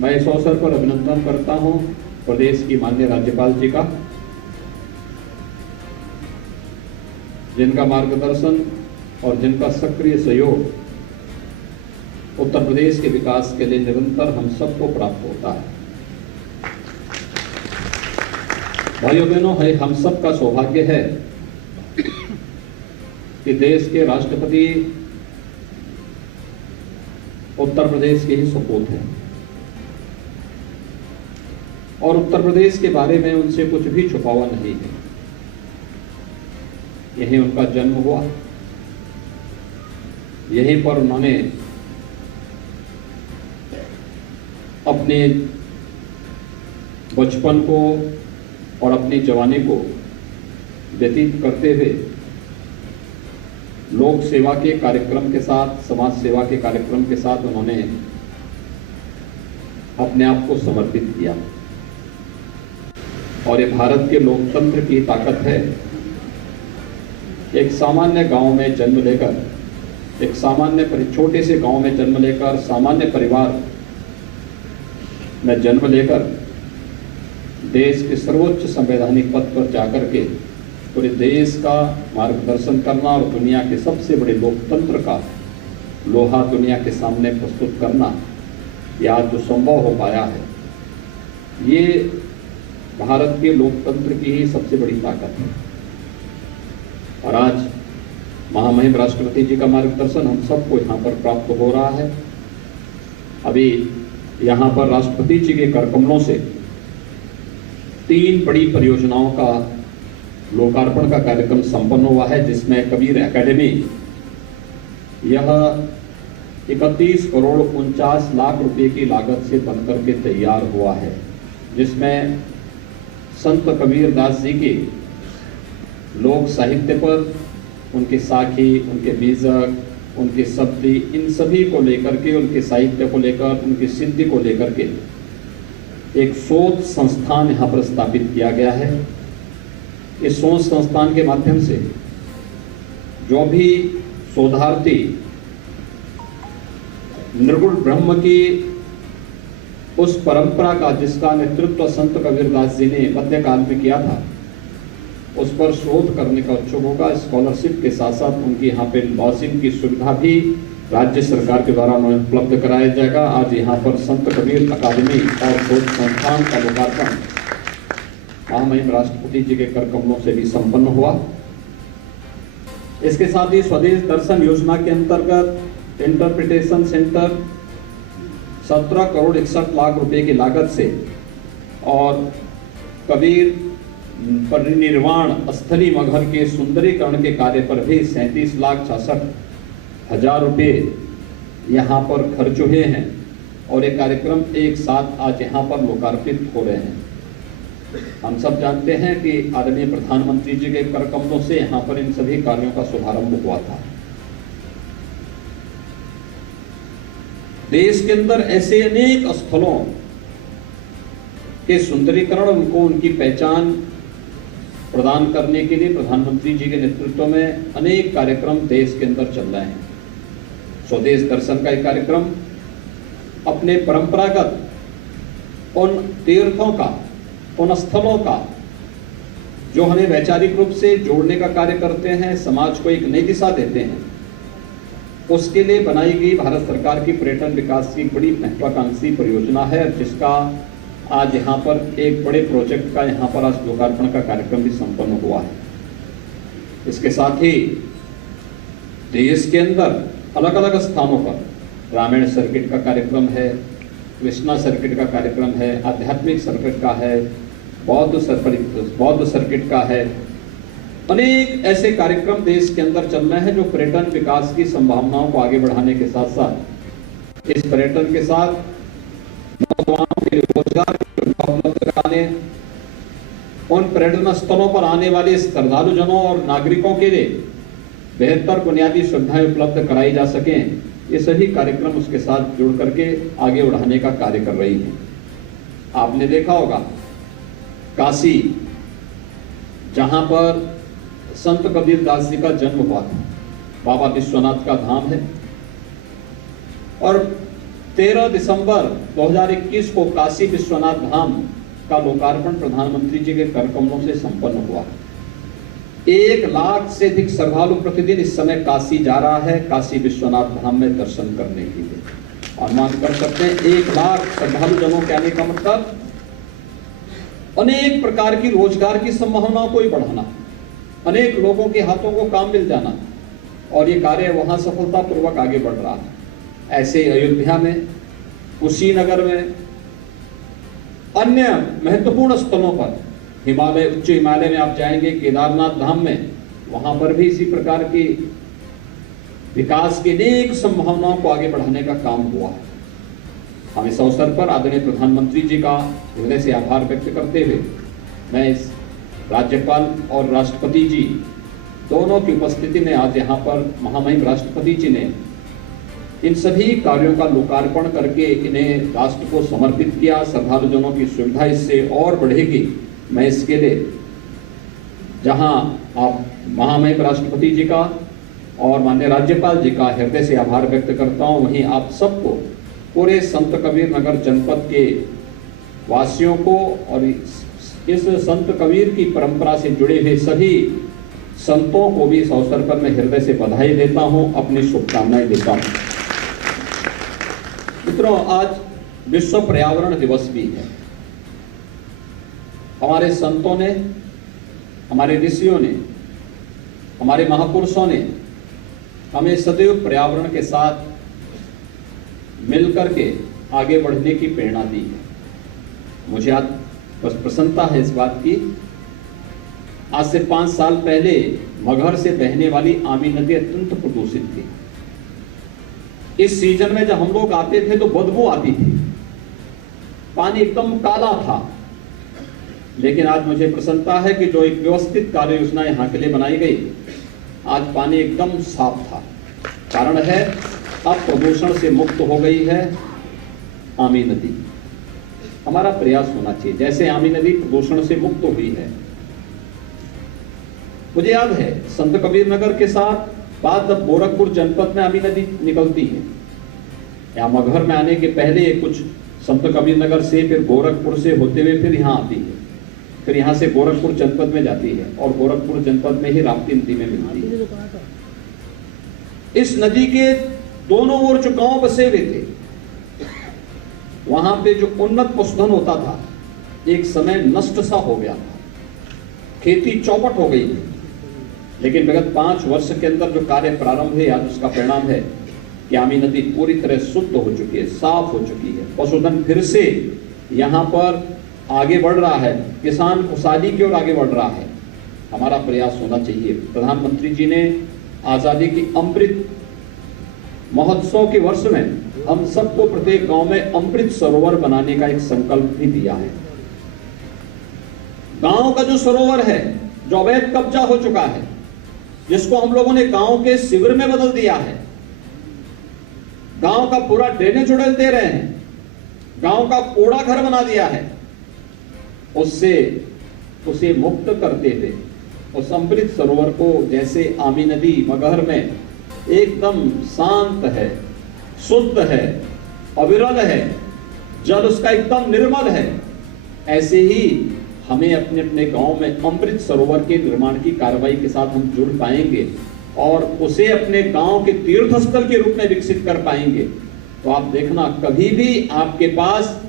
मैं इस अवसर पर अभिनंदन करता हूं प्रदेश की माननीय राज्यपाल जी का, जिनका मार्गदर्शन और जिनका सक्रिय सहयोग उत्तर प्रदेश के विकास के लिए निरंतर हम सबको प्राप्त होता है। भाइयों बहनों, हम सब का सौभाग्य है कि देश के राष्ट्रपति उत्तर प्रदेश के ही सपूत हैं और उत्तर प्रदेश के बारे में उनसे कुछ भी छुपा हुआ नहीं है। यहीं उनका जन्म हुआ, यहीं पर उन्होंने अपने बचपन को और अपनी जवानी को व्यतीत करते हुए लोक सेवा के कार्यक्रम के साथ, समाज सेवा के कार्यक्रम के साथ उन्होंने अपने आप को समर्पित किया। और ये भारत के लोकतंत्र की ताकत है। एक सामान्य गांव में जन्म लेकर, एक सामान्य छोटे से गांव में जन्म लेकर, सामान्य परिवार में जन्म लेकर देश के सर्वोच्च संवैधानिक पद पर जाकर के पूरे देश का मार्गदर्शन करना और दुनिया के सबसे बड़े लोकतंत्र का लोहा दुनिया के सामने प्रस्तुत करना, यह आज जो संभव हो पाया है, ये भारत के लोकतंत्र की ही सबसे बड़ी ताकत है। और आज महामहिम राष्ट्रपति जी का मार्गदर्शन हम सबको यहाँ पर प्राप्त हो रहा है। अभी यहाँ पर राष्ट्रपति जी के करकमलों से 3 बड़ी परियोजनाओं का लोकार्पण का कार्यक्रम संपन्न हुआ है, जिसमें कबीर एकेडमी, यह 31 करोड़ 49 लाख रुपए की लागत से बनकर के तैयार हुआ है, जिसमें संत कबीर दास जी के लोक साहित्य पर, उनके साखी, उनके बीजक, उनके शब्दी, इन सभी को लेकर के, उनके साहित्य को लेकर, उनकी सिद्धि को लेकर के एक शोध संस्थान यहाँ पर स्थापित किया गया है। इस शोध संस्थान के माध्यम से जो भी शोधार्थी निर्गुण ब्रह्म की उस परंपरा का, जिसका नेतृत्व संत कबीरदास जी ने मध्यकाल में किया था, उस पर शोध करने का इच्छुक होगा, स्कॉलरशिप के साथ साथ उनकी यहाँ पे लॉजिंग की सुविधा भी राज्य सरकार के द्वारा उन्हें उपलब्ध कराया जाएगा। आज यहाँ पर संत कबीर अकादमी और शोध संस्थान का लोकार्पण महामहिम राष्ट्रपति जी के करकमलों से भी संपन्न हुआ। इसके साथ ही स्वदेश दर्शन योजना के अंतर्गत इंटरप्रिटेशन सेंटर 17 करोड़ 61 लाख रुपए की लागत से और कबीर परिनिर्वाण स्थली मगहर के सुंदरीकरण के कार्य पर भी 37,66,000 रुपये यहाँ पर खर्च हुए हैं और ये कार्यक्रम एक साथ आज यहाँ पर लोकार्पित हो रहे हैं। हम सब जानते हैं कि आदरणीय प्रधानमंत्री जी के करकमलों से यहाँ पर इन सभी कार्यों का शुभारंभ हुआ था। देश के अंदर ऐसे अनेक स्थलों के सुंदरीकरण, उनको उनकी पहचान प्रदान करने के लिए प्रधानमंत्री जी के नेतृत्व में अनेक कार्यक्रम देश के अंदर चल रहे हैं। स्वदेश दर्शन का एक कार्यक्रम अपने परंपरागत उन तीर्थों का, उन स्थलों का जो हमें वैचारिक रूप से जोड़ने का कार्य करते हैं, समाज को एक नई दिशा देते हैं, उसके लिए बनाई गई भारत सरकार की पर्यटन विकास की बड़ी महत्वाकांक्षी परियोजना है, जिसका आज यहाँ पर एक बड़े प्रोजेक्ट का यहाँ पर आज लोकार्पण का कार्यक्रम भी संपन्न हुआ है। इसके साथ ही देश के अंदर अलग अलग स्थानों पर रामायण सर्किट का कार्यक्रम है, कृष्णा सर्किट का कार्यक्रम है, आध्यात्मिक सर्किट का है, बौद्ध सर्किट का है। अनेक ऐसे कार्यक्रम देश के अंदर चल रहे हैं जो पर्यटन विकास की संभावनाओं को आगे बढ़ाने के साथ साथ इस पर्यटन के साथ नौजवानों के लिए रोजगार उपलब्ध कराने, उन पर्यटन स्थलों पर आने वाले श्रद्धालुजनों और नागरिकों के लिए बेहतर बुनियादी सुविधाएं उपलब्ध कराई जा सकें, ये सभी कार्यक्रम उसके साथ जुड़ करके आगे बढ़ाने का कार्य कर रही हैं। आपने देखा होगा काशी, जहां पर संत कबीर दास जी का जन्म हुआ था, बाबा विश्वनाथ का धाम है और 13 दिसंबर 2021 को काशी विश्वनाथ धाम का लोकार्पण प्रधानमंत्री जी के कर कमलों से संपन्न हुआ। 1 लाख से अधिक श्रद्धालु प्रतिदिन इस समय काशी जा रहा है, काशी विश्वनाथ धाम में दर्शन करने के लिए। अनुमान कर सकते हैं 1 लाख श्रद्धालु जनों के आने का मतलब अनेक प्रकार की रोजगार की संभावनाओं को ही बढ़ाना, अनेक लोगों के हाथों को काम मिल जाना, और ये कार्य वहां सफलतापूर्वक आगे बढ़ रहा है। ऐसे अयोध्या में, कुशीनगर में, अन्य महत्वपूर्ण स्थलों पर, हिमालय, उच्च हिमालय में आप जाएंगे, केदारनाथ धाम में, वहां पर भी इसी प्रकार की विकास की अनेक संभावनाओं को आगे बढ़ाने का काम हुआ है। हम इस अवसर पर आदरणीय प्रधानमंत्री जी का हृदय से आभार व्यक्त करते हुए मैं इस राज्यपाल और राष्ट्रपति जी दोनों की उपस्थिति में आज यहाँ पर महामहिम राष्ट्रपति जी ने इन सभी कार्यों का लोकार्पण करके इन्हें राष्ट्र को समर्पित किया। श्रद्धालुजनों की सुविधा इससे और बढ़ेगी। मैं इसके लिए जहाँ आप महामहिम राष्ट्रपति जी का और माननीय राज्यपाल जी का हृदय से आभार व्यक्त करता हूँ, वहीं आप सबको, पूरे संत कबीर नगर जनपद के वासियों को और इस संत कबीर की परंपरा से जुड़े हुए सभी संतों को भी इस अवसर पर मैं हृदय से बधाई देता हूं, अपनी शुभकामनाएं देता हूं। मित्रों, आज विश्व पर्यावरण दिवस भी है। हमारे संतों ने, हमारे ऋषियों ने, हमारे महापुरुषों ने हमें सदैव पर्यावरण के साथ मिलकर के आगे बढ़ने की प्रेरणा दी है। मुझे आज बस प्रसन्नता है इस बात की, आज से 5 साल पहले मगहर से बहने वाली आमी नदी अत्यंत प्रदूषित थी। इस सीजन में जब हम लोग आते थे तो बदबू आती थी, पानी एकदम काला था। लेकिन आज मुझे प्रसन्नता है कि जो एक व्यवस्थित कार्य योजना यहाँ के लिए बनाई गई, आज पानी एकदम साफ था। कारण है अब प्रदूषण से मुक्त हो गई है आमी नदी। हमारा प्रयास होना चाहिए, जैसे आमी नदी प्रदूषण से मुक्त हुई है। मुझे याद है संत कबीर नगर के साथ बाद अब गोरखपुर जनपद में आमी नदी निकलती है। यहाँ मगहर में आने के पहले कुछ संत कबीर नगर से, फिर गोरखपुर से होते हुए फिर यहाँ आती है, फिर यहाँ से गोरखपुर जनपद में जाती है और गोरखपुर जनपद में ही राप्ती नदी में मिलती है। इस नदी के दोनों ओर जो गांव बसे हुए थे, वहां पे जो उन्नत पशुधन होता था, एक समय नष्ट सा हो गया था, खेती चौपट हो गई थी। लेकिन विगत 5 वर्ष के अंदर जो कार्य प्रारंभ है, आज उसका परिणाम है कि आमी नदी पूरी तरह शुद्ध हो चुकी है, साफ हो चुकी है। पशुधन फिर से यहाँ पर आगे बढ़ रहा है, किसान खुशहाली की ओर आगे बढ़ रहा है। हमारा प्रयास होना चाहिए। प्रधानमंत्री जी ने आजादी की अमृत महोत्सव के वर्ष में हम सबको प्रत्येक गांव में अमृत सरोवर बनाने का एक संकल्प भी दिया है। गांव का जो सरोवर है, जो अवैध कब्जा हो चुका है, जिसको हम लोगों ने गांव के शिविर में बदल दिया है, गांव का पूरा ड्रेनेज उड़ेल दे रहे हैं, गांव का कूड़ा घर बना दिया है, उसे मुक्त करते हुए उस अमृत सरोवर को, जैसे आमी नदी मगहर में एकदम शांत है, शुद्ध है, अविरल है, जल उसका एकदम निर्मल है, ऐसे ही हमें अपने अपने गांव में अमृत सरोवर के निर्माण की कार्रवाई के साथ हम जुड़ पाएंगे और उसे अपने गांव के तीर्थ स्थल के रूप में विकसित कर पाएंगे। तो आप देखना, कभी भी आपके पास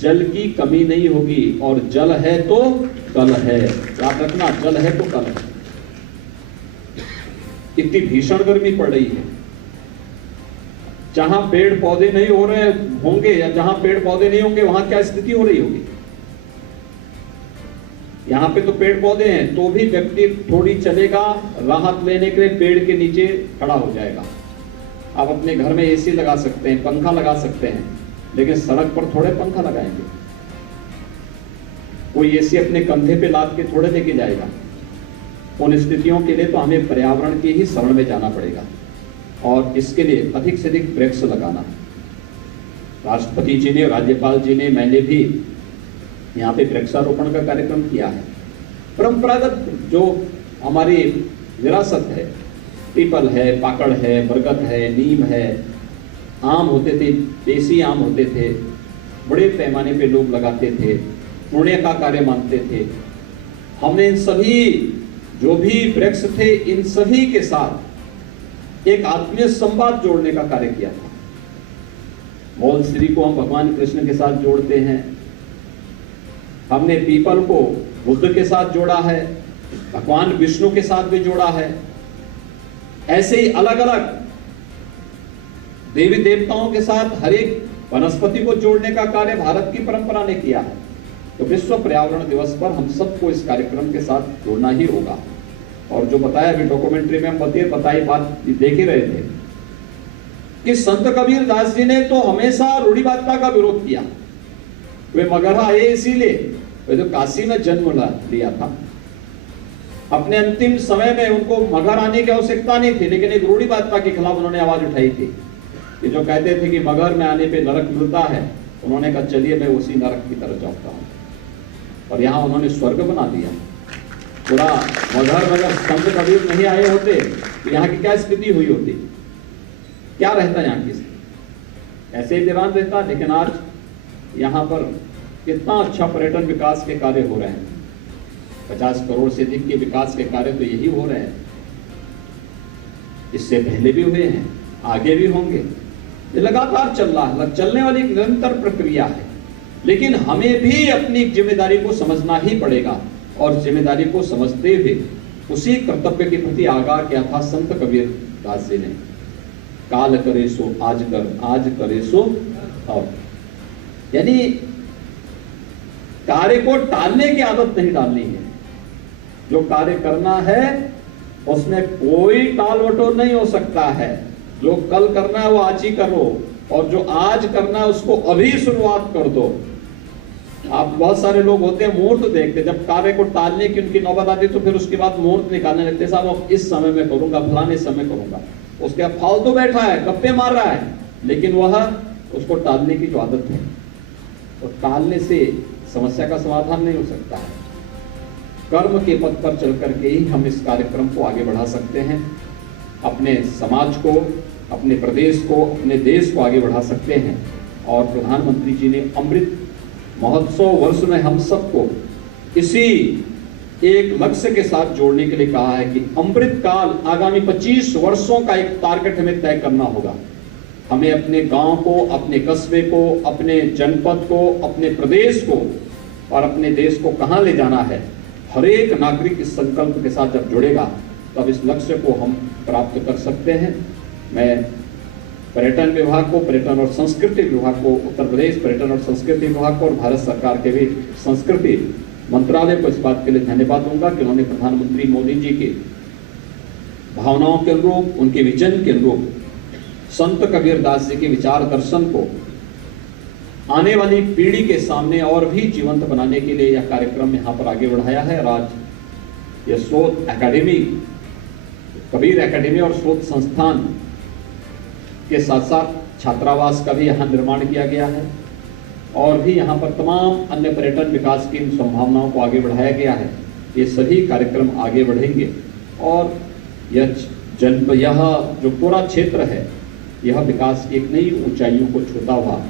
जल की कमी नहीं होगी, और जल है तो कल है। याद रखना, जल है तो कल है। इतनी भीषण गर्मी पड़ रही है, जहां पेड़ पौधे नहीं हो रहे होंगे या जहां पेड़ पौधे नहीं होंगे वहां क्या स्थिति हो रही होगी। यहाँ पे तो पेड़ पौधे हैं, तो भी व्यक्ति थोड़ी चलेगा, राहत लेने के लिए पेड़ के नीचे खड़ा हो जाएगा। आप अपने घर में एसी लगा सकते हैं, पंखा लगा सकते हैं, लेकिन सड़क पर थोड़े पंखा लगाएंगे। कोई एसी अपने कंधे पे लाद के थोड़े लेके जाएगा। उन स्थितियों के लिए तो हमें पर्यावरण की ही शरण में जाना पड़ेगा और इसके लिए अधिक से अधिक वृक्ष लगाना। राष्ट्रपति जी ने, राज्यपाल जी ने, मैंने भी यहाँ पे वृक्षारोपण का कार्यक्रम किया है। परंपरागत जो हमारी विरासत है, पीपल है, पाकड़ है, बरगद है, नीम है, आम होते थे, देसी आम होते थे, बड़े पैमाने पे लोग लगाते थे, पुण्य का कार्य मानते थे। हमने इन सभी जो भी वृक्ष थे, इन सभी के साथ एक आत्मीय संवाद जोड़ने का कार्य किया था। मौल श्री को हम भगवान कृष्ण के साथ जोड़ते हैं, हमने पीपल को बुद्ध के साथ जोड़ा है, भगवान विष्णु के साथ भी जोड़ा है। ऐसे ही अलग अलग देवी देवताओं के साथ हर एक वनस्पति को जोड़ने का कार्य भारत की परंपरा ने किया है। तो विश्व पर्यावरण दिवस पर हम सबको इस कार्यक्रम के साथ जोड़ना ही होगा। और जो बताया अभी डॉक्यूमेंट्री में हम बताई बात देख ही रहे थे कि संत कबीर दास जी ने तो हमेशा रूढ़िवादिता का विरोध किया। वे मगहर आए इसीलिए, वे तो काशी में जन्म लिया था, अपने अंतिम समय में उनको मगहर आने की आवश्यकता नहीं थी, लेकिन एक रूढ़िवादिता के खिलाफ उन्होंने आवाज उठाई थी कि जो कहते थे कि मगहर में आने पे नरक मिलता है, उन्होंने कहा चलिए मैं उसी नरक की तरफ जाता हूं। और यहाँ उन्होंने स्वर्ग बना दिया पूरा। मगहर में अगर संत कबीर नहीं आए होते तो यहाँ की क्या स्थिति हुई होती, क्या रहता यहाँ की? ऐसे ही वीरान रहता। लेकिन आज यहाँ पर कितना अच्छा पर्यटन विकास के कार्य हो रहे हैं। 50 करोड़ से अधिक के विकास के कार्य तो यही हो रहे हैं, इससे पहले भी हुए हैं, आगे भी होंगे। ये लगातार चल रहा है, चलने वाली निरंतर प्रक्रिया है। लेकिन हमें भी अपनी जिम्मेदारी को समझना ही पड़ेगा, और जिम्मेदारी को समझते हुए उसी कर्तव्य के प्रति आगाह किया था संत कबीर दास जी ने। काल करे सो आज कर, आज करे सो अब। यानी कार्य को टालने की आदत नहीं डालनी है। जो कार्य करना है उसमें कोई टाल वटोर नहीं हो सकता है। जो कल करना है वो आज ही करो, और जो आज करना है उसको अभी शुरुआत कर दो। आप बहुत सारे लोग होते हैं मुहूर्त देखते, जब कार्य को टालने की उनकी नौबत आती तो फिर उसके बाद मुहूर्त निकालने लगते, साहब अब इस समय में करूंगा, फलाने समय करूंगा। उसके बाद फालतू बैठा है, गप्पे मार रहा है, लेकिन वह उसको टालने की जो आदत है, तो टालने से समस्या का समाधान नहीं हो सकता है। कर्म के पथ पर चल करके ही हम इस कार्यक्रम को आगे बढ़ा सकते हैं, अपने समाज को, अपने प्रदेश को, अपने देश को आगे बढ़ा सकते हैं। और प्रधानमंत्री जी ने अमृत महोत्सव वर्ष में हम सबको इसी एक लक्ष्य के साथ जोड़ने के लिए कहा है कि अमृत काल आगामी 25 वर्षों का एक टारगेट हमें तय करना होगा। हमें अपने गांव को, अपने कस्बे को, अपने जनपद को, अपने प्रदेश को और अपने देश को कहां ले जाना है, हर एक नागरिक इस संकल्प के साथ जब जुड़ेगा तब इस लक्ष्य को हम प्राप्त कर सकते हैं। मैं पर्यटन विभाग को, पर्यटन और संस्कृति विभाग को, उत्तर प्रदेश पर्यटन और संस्कृति विभाग को और भारत सरकार के भी संस्कृति मंत्रालय को इस बात के लिए धन्यवाद दूंगा कि उन्होंने प्रधानमंत्री मोदी जी के भावनाओं के अनुरूप, उनके विजन के अनुरूप संत कबीर दास जी के विचार दर्शन को आने वाली पीढ़ी के सामने और भी जीवंत बनाने के लिए यह कार्यक्रम यहाँ पर आगे बढ़ाया है। और आज यह शोध एकेडमी, कबीर एकेडमी और शोध संस्थान के साथ साथ छात्रावास का भी यहाँ निर्माण किया गया है, और भी यहाँ पर तमाम अन्य पर्यटन विकास की संभावनाओं को आगे बढ़ाया गया है। ये सभी कार्यक्रम आगे बढ़ेंगे और यह जो पूरा क्षेत्र है, यह विकास की एक नई ऊंचाइयों को छूता हुआ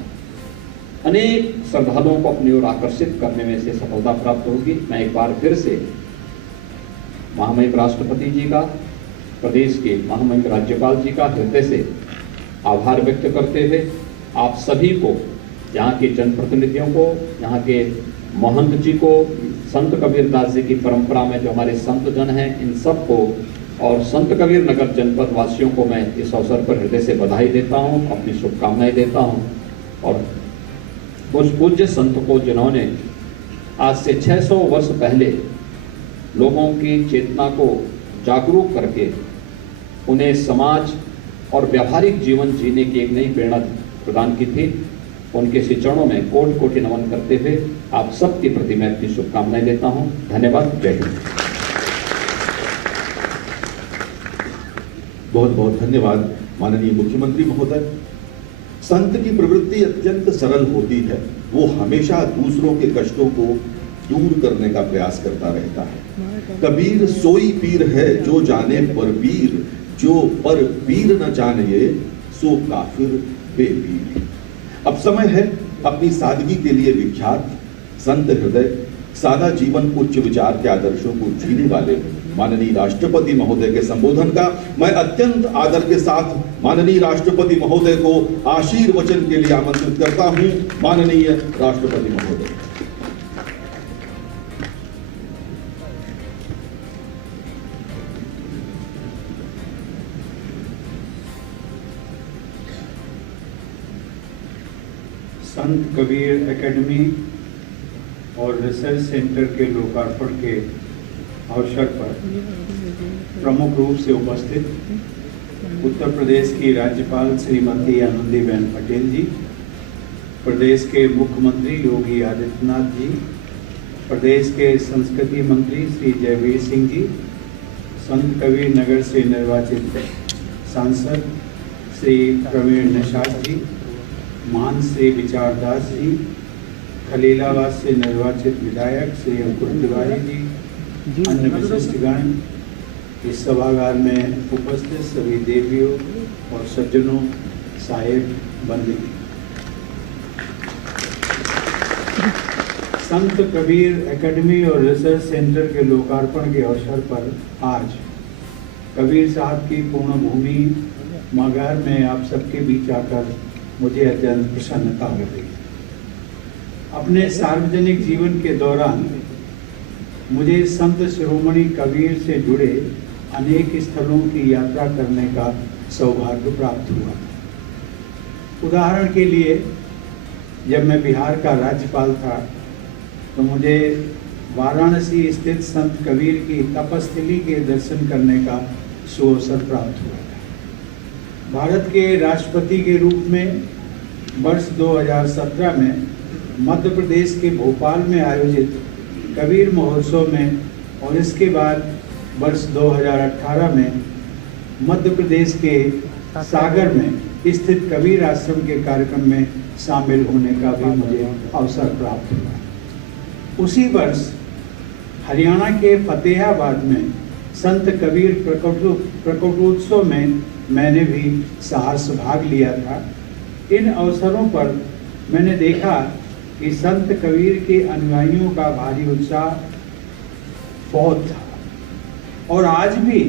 अनेक श्रद्धालुओं को अपनी ओर आकर्षित करने में से सफलता प्राप्त होगी। मैं एक बार फिर से महामहिम राष्ट्रपति जी का, प्रदेश के महामहिम राज्यपाल जी का हृदय से आभार व्यक्त करते हुए आप सभी को, यहाँ के जनप्रतिनिधियों को, यहाँ के महंत जी को, संत कबीर दास जी की परंपरा में जो हमारे संत जन हैं, इन सब को और संत कबीर नगर जनपद वासियों को मैं इस अवसर पर हृदय से बधाई देता हूँ, अपनी शुभकामनाएं देता हूँ। और उस पूज्य संत को जिन्होंने आज से 600 वर्ष पहले लोगों की चेतना को जागरूक करके उन्हें समाज और व्यावहारिक जीवन जीने की एक नई प्रेरणा प्रदान की थी, उनके श्री चरणों में कोटि कोटि नमन करते हुए आप सबके प्रति मैं अपनी शुभकामनाएं देता हूं। धन्यवाद। जय हिंद। बहुत बहुत धन्यवाद माननीय मुख्यमंत्री महोदय। संत की प्रवृत्ति अत्यंत सरल होती है, वो हमेशा दूसरों के कष्टों को दूर करने का प्रयास करता रहता है। कबीर सोई पीर है जो जाने पर पीर, जो पर पीर न जाने सो काफिर बेबी। अब समय है अपनी सादगी के लिए विख्यात, संत हृदय, सादा जीवन, उच्च विचार के आदर्शों को जीने वाले माननीय राष्ट्रपति महोदय के संबोधन का मैं अत्यंत आदर के साथ माननीय राष्ट्रपति महोदय को आशीर्वचन के लिए आमंत्रित करता हूं। माननीय राष्ट्रपति महोदय। संत कबीर एकेडमी और रिसर्च सेंटर के लोकार्पण के अवसर पर प्रमुख रूप से उपस्थित उत्तर प्रदेश की राज्यपाल श्रीमती आनंदीबेन पटेल जी, प्रदेश के मुख्यमंत्री योगी आदित्यनाथ जी, प्रदेश के संस्कृति मंत्री श्री जयवीर सिंह जी, संत कबीर नगर से निर्वाचित सांसद श्री प्रवीण निषाद जी, महान श्री विचारदास जी, खलीलाबाद से निर्वाचित विधायक श्री अंकुर तिवारी जी, अन्य विशिष्टगण, इस सभागार में उपस्थित सभी देवियों और सज्जनों, साहेब बंदी। संत कबीर एकेडमी और रिसर्च सेंटर के लोकार्पण के अवसर पर आज कबीर साहब की पूर्ण भूमि मगार में आप सबके बीच आकर मुझे अत्यंत प्रसन्नता हो रही है। अपने सार्वजनिक जीवन के दौरान मुझे संत शिरोमणि कबीर से जुड़े अनेक स्थलों की यात्रा करने का सौभाग्य प्राप्त हुआ। उदाहरण के लिए, जब मैं बिहार का राज्यपाल था तो मुझे वाराणसी स्थित संत कबीर की तपस्थली के दर्शन करने का सुअवसर प्राप्त हुआ था। भारत के राष्ट्रपति के रूप में वर्ष 2017 में मध्य प्रदेश के भोपाल में आयोजित कबीर महोत्सव में और इसके बाद वर्ष 2018 में मध्य प्रदेश के सागर में स्थित कबीर आश्रम के कार्यक्रम में शामिल होने का भी मुझे अवसर प्राप्त हुआ। उसी वर्ष हरियाणा के फतेहाबाद में संत कबीर प्रकटोत्सव में मैंने भी सहर्ष भाग लिया था। इन अवसरों पर मैंने देखा कि संत कबीर के अनुयायियों का भारी उत्साह बहुत था और आज भी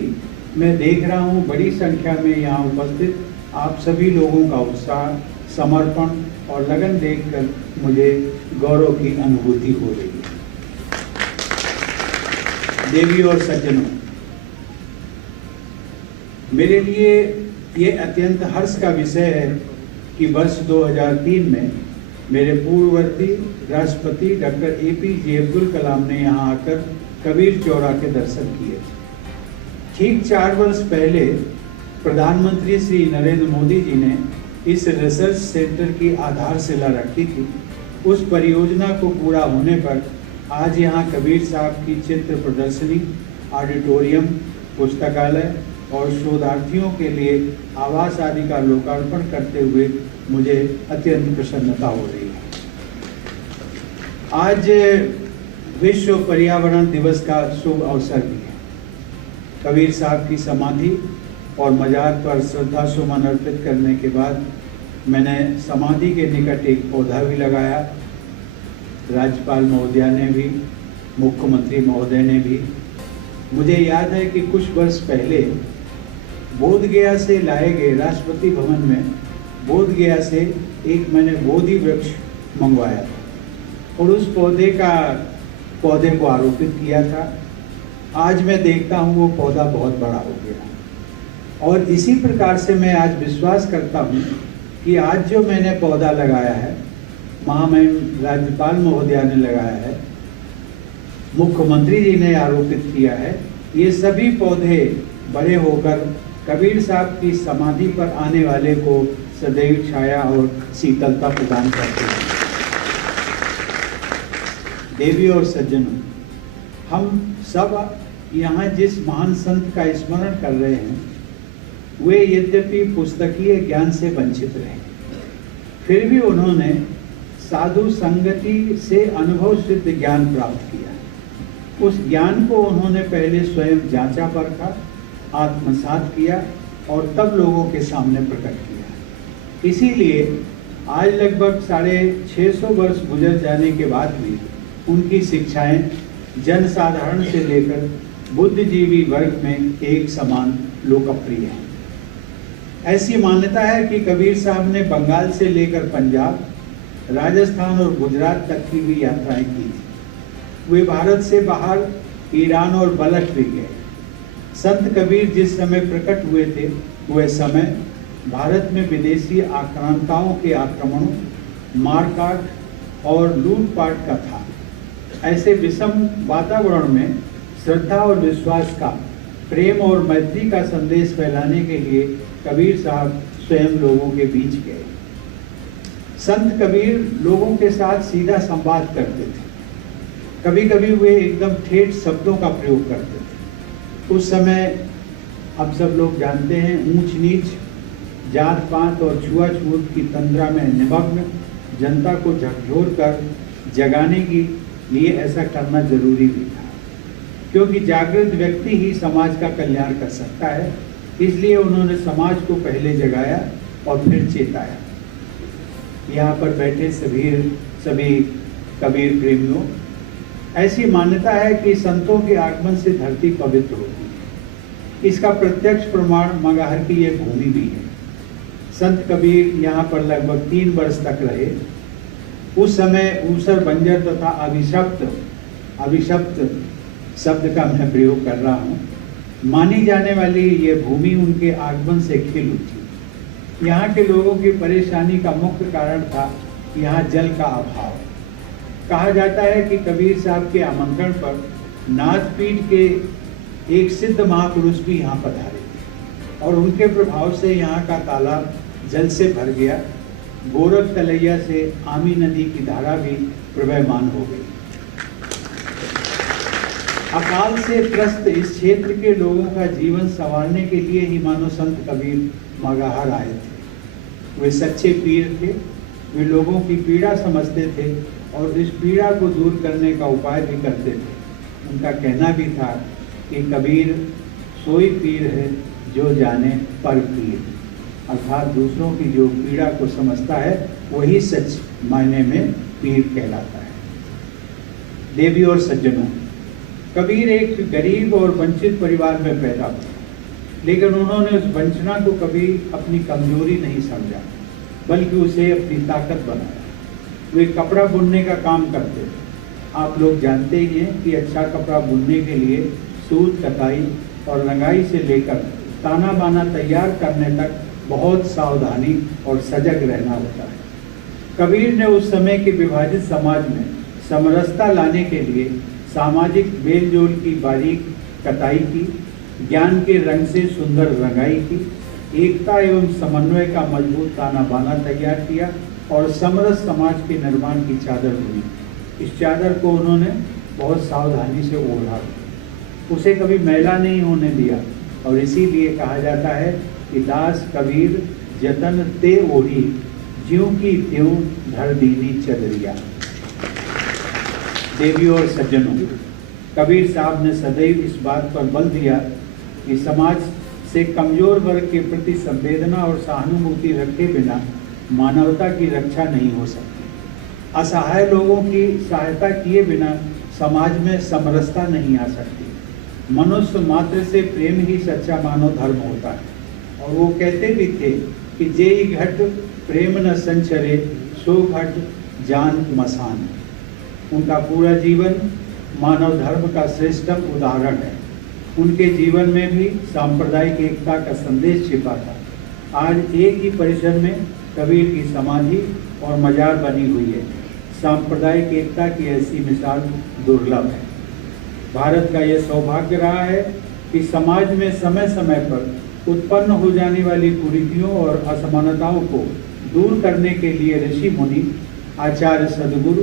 मैं देख रहा हूँ बड़ी संख्या में यहाँ उपस्थित आप सभी लोगों का उत्साह, समर्पण और लगन देखकर मुझे गौरव की अनुभूति हो रही है। देवी और सज्जनों, मेरे लिए ये अत्यंत हर्ष का विषय है कि वर्ष 2003 में मेरे पूर्ववर्ती राष्ट्रपति डॉक्टर APJ अब्दुल कलाम ने यहाँ आकर कबीर चौरा के दर्शन किए। ठीक 4 वर्ष पहले प्रधानमंत्री श्री नरेंद्र मोदी जी ने इस रिसर्च सेंटर की आधारशिला रखी थी। उस परियोजना को पूरा होने पर आज यहाँ कबीर साहब की चित्र प्रदर्शनी, ऑडिटोरियम, पुस्तकालय और शोधार्थियों के लिए आवास आदि का लोकार्पण करते हुए मुझे अत्यंत प्रसन्नता हो रही है। आज विश्व पर्यावरण दिवस का शुभ अवसर भी है। कबीर साहब की समाधि और मजार पर श्रद्धा सुमन अर्पित करने के बाद मैंने समाधि के निकट एक पौधा भी लगाया। राज्यपाल महोदया ने भी, मुख्यमंत्री महोदय ने भी। मुझे याद है कि कुछ वर्ष पहले बोधगया से लाए गए राष्ट्रपति भवन में बोधगया से एक मैंने बोधि वृक्ष मंगवाया था और उस पौधे को आरोपित किया था। आज मैं देखता हूँ वो पौधा बहुत बड़ा हो गया और इसी प्रकार से मैं आज विश्वास करता हूँ कि आज जो मैंने पौधा लगाया है, महामहिम राज्यपाल महोदया ने लगाया है, मुख्यमंत्री जी ने आरोपित किया है, ये सभी पौधे बड़े होकर कबीर साहब की समाधि पर आने वाले को सदैव छाया और शीतलता प्रदान करते हैं। देवी और सज्जनों, हम सब यहाँ जिस महान संत का स्मरण कर रहे हैं वे यद्यपि पुस्तकीय ज्ञान से वंचित रहे, फिर भी उन्होंने साधु संगति से अनुभव सिद्ध ज्ञान प्राप्त किया। उस ज्ञान को उन्होंने पहले स्वयं जांचा परखा, आत्मसात किया और तब लोगों के सामने प्रकट किया। इसीलिए आज लगभग 650 वर्ष गुजर जाने के बाद भी उनकी शिक्षाएं जनसाधारण से लेकर बुद्धिजीवी वर्ग में एक समान लोकप्रिय हैं। ऐसी मान्यता है कि कबीर साहब ने बंगाल से लेकर पंजाब, राजस्थान और गुजरात तक की भी यात्राएं की थी। वे भारत से बाहर ईरान और बलख भी गए। संत कबीर जिस समय प्रकट हुए थे वह समय भारत में विदेशी आक्रांताओं के आक्रमणों, मारकाट और लूटपाट का था। ऐसे विषम वातावरण में श्रद्धा और विश्वास का, प्रेम और मैत्री का संदेश फैलाने के लिए कबीर साहब स्वयं लोगों के बीच गए। संत कबीर लोगों के साथ सीधा संवाद करते थे। कभी कभी वे एकदम ठेठ शब्दों का प्रयोग करते थे। उस समय अब सब लोग जानते हैं, ऊंच नीच, जात पात और छुआछूत की तंद्रा में निमग्न जनता को झकझोर कर जगाने के लिए ऐसा करना जरूरी भी था, क्योंकि जागृत व्यक्ति ही समाज का कल्याण कर सकता है। इसलिए उन्होंने समाज को पहले जगाया और फिर चेताया। यहाँ पर बैठे सभी कबीर प्रेमियों, ऐसी मान्यता है कि संतों के आगमन से धरती पवित्र होती है। इसका प्रत्यक्ष प्रमाण मगहर की यह भूमि भी है। संत कबीर यहाँ पर लगभग 3 वर्ष तक रहे। उस समय ऊसर, बंजर तथा अभिशप्त शब्द का मैं प्रयोग कर रहा हूँ, मानी जाने वाली ये भूमि उनके आगमन से खिल उठी। यहाँ के लोगों की परेशानी का मुख्य कारण था यहाँ जल का अभाव। कहा जाता है कि कबीर साहब के आमंत्रण पर नाथपीठ के एक सिद्ध महापुरुष भी यहाँ पधारे और उनके प्रभाव से यहाँ का तालाब जल से भर गया। गोरख तलैया से आमी नदी की धारा भी प्रवहमान हो गई। अकाल से त्रस्त इस क्षेत्र के लोगों का जीवन संवारने के लिए ही मानो संत कबीर मगहर आए थे। वे सच्चे पीर थे। वे लोगों की पीड़ा समझते थे और इस पीड़ा को दूर करने का उपाय भी करते थे। उनका कहना भी था कि कबीर सोई पीर है जो जाने पर पीर, अर्थात दूसरों की जो पीड़ा को समझता है वही सच मायने में पीर कहलाता है। देवी और सज्जनों, कबीर एक गरीब और वंचित परिवार में पैदा हुए, लेकिन उन्होंने उस वंचना को कभी अपनी कमजोरी नहीं समझा, बल्कि उसे अपनी ताकत बनाया। वे कपड़ा बुनने का काम करते थे। आप लोग जानते ही हैं कि अच्छा कपड़ा बुनने के लिए सूत, कताई और रंगाई से लेकर ताना बाना तैयार करने तक बहुत सावधानी और सजग रहना होता है। कबीर ने उस समय के विभाजित समाज में समरसता लाने के लिए सामाजिक मेलजोल की बारीक कताई की, ज्ञान के रंग से सुंदर रंगाई की, एकता एवं समन्वय का मजबूत ताना बाना तैयार किया और समरस समाज के निर्माण की चादर बुनी। इस चादर को उन्होंने बहुत सावधानी से ओढ़ा, उसे कभी मैला नहीं होने दिया और इसीलिए कहा जाता है कि दास कबीर जतन ते ओढ़ी, ज्यों की त्यों धर दीनी चदरिया। देवियों और सज्जनों, कबीर साहब ने सदैव इस बात पर बल दिया कि समाज से कमजोर वर्ग के प्रति संवेदना और सहानुभूति रखे बिना मानवता की रक्षा नहीं हो सकती। असहाय लोगों की सहायता किए बिना समाज में समरसता नहीं आ सकती। मनुष्य मात्र से प्रेम ही सच्चा मानव धर्म होता है। और वो कहते भी थे कि जेई घट प्रेम न संचरे, सो घट जान मसान। उनका पूरा जीवन मानव धर्म का श्रेष्ठतम उदाहरण है। उनके जीवन में भी सांप्रदायिक एकता का संदेश छिपा था। आज एक ही परिसर में कबीर की समाधि और मजार बनी हुई है। सांप्रदायिक एकता की ऐसी मिसाल दुर्लभ है। भारत का यह सौभाग्य रहा है कि समाज में समय समय पर उत्पन्न हो जाने वाली कुरीतियों और असमानताओं को दूर करने के लिए ऋषि मुनि, आचार्य, सद्गुरु,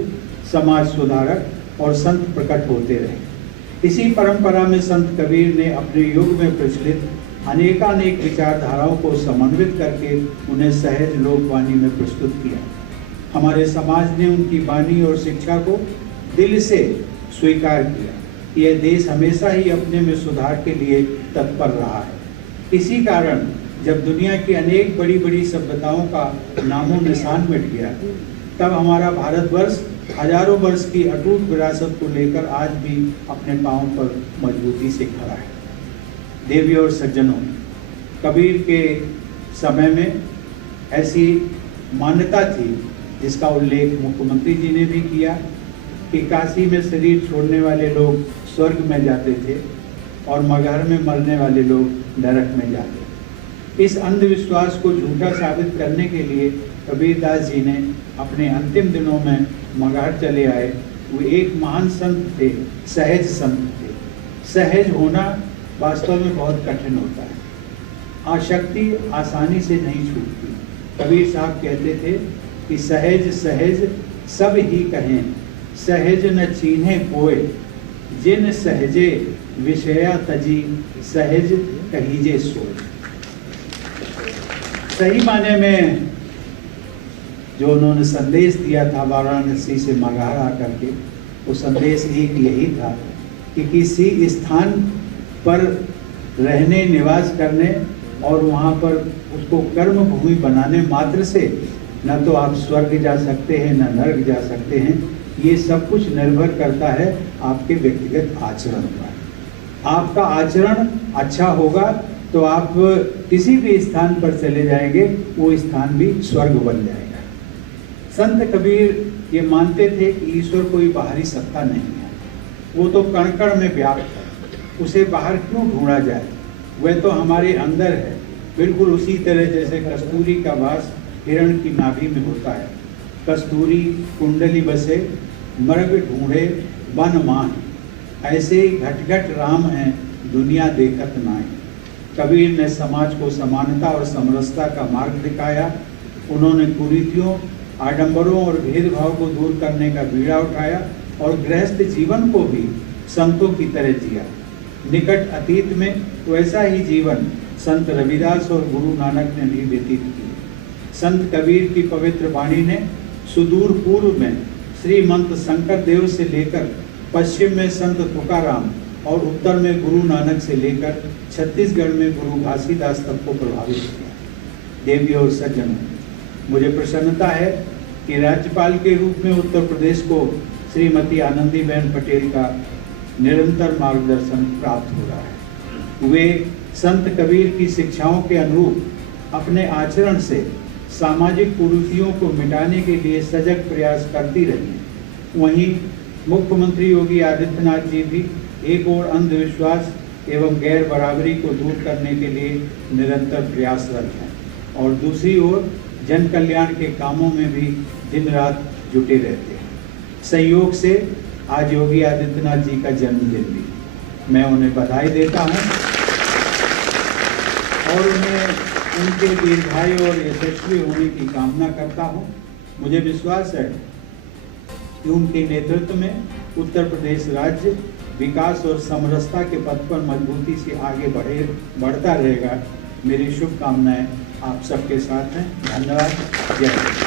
समाज सुधारक और संत प्रकट होते रहे। इसी परंपरा में संत कबीर ने अपने युग में प्रचलित अनेकानेक विचारधाराओं को समन्वित करके उन्हें सहज लोकवाणी में प्रस्तुत किया। हमारे समाज ने उनकी वाणी और शिक्षा को दिल से स्वीकार किया। यह देश हमेशा ही अपने में सुधार के लिए तत्पर रहा है। इसी कारण जब दुनिया की अनेक बड़ी बड़ी सभ्यताओं का नामो निशान मिट गया, तब हमारा भारतवर्ष हजारों वर्ष की अटूट विरासत को लेकर आज भी अपने पांव पर मजबूती से खड़ा है। देवियों और सज्जनों, कबीर के समय में ऐसी मान्यता थी जिसका उल्लेख मुख्यमंत्री जी ने भी किया कि काशी में शरीर छोड़ने वाले लोग स्वर्ग में जाते थे और मगहर में मरने वाले लोग नरक में जाते थे। इस अंधविश्वास को झूठा साबित करने के लिए कबीरदास जी ने अपने अंतिम दिनों में मगहर चले आए। वो एक महान संत थे, सहज संत थे। सहज होना वास्तव में बहुत कठिन होता है। आसक्ति आसानी से नहीं छूटती। कबीर साहब कहते थे कि सहज सहज सब ही कहें, सहज न चीन्हे कोय, जिन सहजे विषया तजी, सहज कहीजे सोय। सही माने में जो उन्होंने संदेश दिया था वाराणसी से मगहर आकर के, वो संदेश एक यही था कि किसी स्थान पर रहने, निवास करने और वहाँ पर उसको कर्म भूमि बनाने मात्र से न तो आप स्वर्ग जा सकते हैं न नरक जा सकते हैं। ये सब कुछ निर्भर करता है आपके व्यक्तिगत आचरण पर। आपका आचरण अच्छा होगा तो आप किसी भी स्थान पर चले जाएंगे, वो स्थान भी स्वर्ग बन जाएगा। संत कबीर ये मानते थे कि ईश्वर कोई बाहरी सत्ता नहीं है, वो तो कण कण में व्याप्त है, उसे बाहर क्यों ढूंढा जाए, वह तो हमारे अंदर है। बिल्कुल उसी तरह जैसे कस्तूरी का वास हिरण की नाभि में होता है। कस्तूरी कुंडली बसे, मर्ग ढूंढे बन मान, ऐसे ही घट घट राम हैं दुनिया देखत नाई। कबीर ने समाज को समानता और समरसता का मार्ग दिखाया। उन्होंने कुरीतियों, आडंबरों और भेदभाव को दूर करने का बीड़ा उठाया और गृहस्थ जीवन को भी संतों की तरह जिया। निकट अतीत में वैसा ही जीवन संत रविदास और गुरु नानक ने भी व्यतीत किया। संत कबीर की पवित्र वाणी ने सुदूर पूर्व में श्रीमंत शंकर देव से लेकर पश्चिम में संत तुकाराम और उत्तर में गुरु नानक से लेकर छत्तीसगढ़ में गुरु घासीदास तक को प्रभावित किया। देवियों और सज्जनों, मुझे प्रसन्नता है कि राज्यपाल के रूप में उत्तर प्रदेश को श्रीमती आनंदीबेन पटेल का निरंतर मार्गदर्शन प्राप्त हो रहा है। वे संत कबीर की शिक्षाओं के अनुरूप अपने आचरण से सामाजिक कुरीतियों को मिटाने के लिए सजग प्रयास करती रही। वहीं मुख्यमंत्री योगी आदित्यनाथ जी भी एक ओर अंधविश्वास एवं गैर बराबरी को दूर करने के लिए निरंतर प्रयासरत हैं और दूसरी ओर जन कल्याण के कामों में भी दिन रात जुटे रहते हैं। संयोग से आज योगी आदित्यनाथ जी का जन्मदिन भी। मैं उन्हें बधाई देता हूं और उन्हें उनके दीर्घायु और यशस्वी होने की कामना करता हूं। मुझे विश्वास है कि उनके नेतृत्व में उत्तर प्रदेश राज्य विकास और समरसता के पथ पर मजबूती से आगे बढ़ता रहेगा। मेरी शुभकामनाएं आप सबके साथ हैं। धन्यवाद। जय हिंद।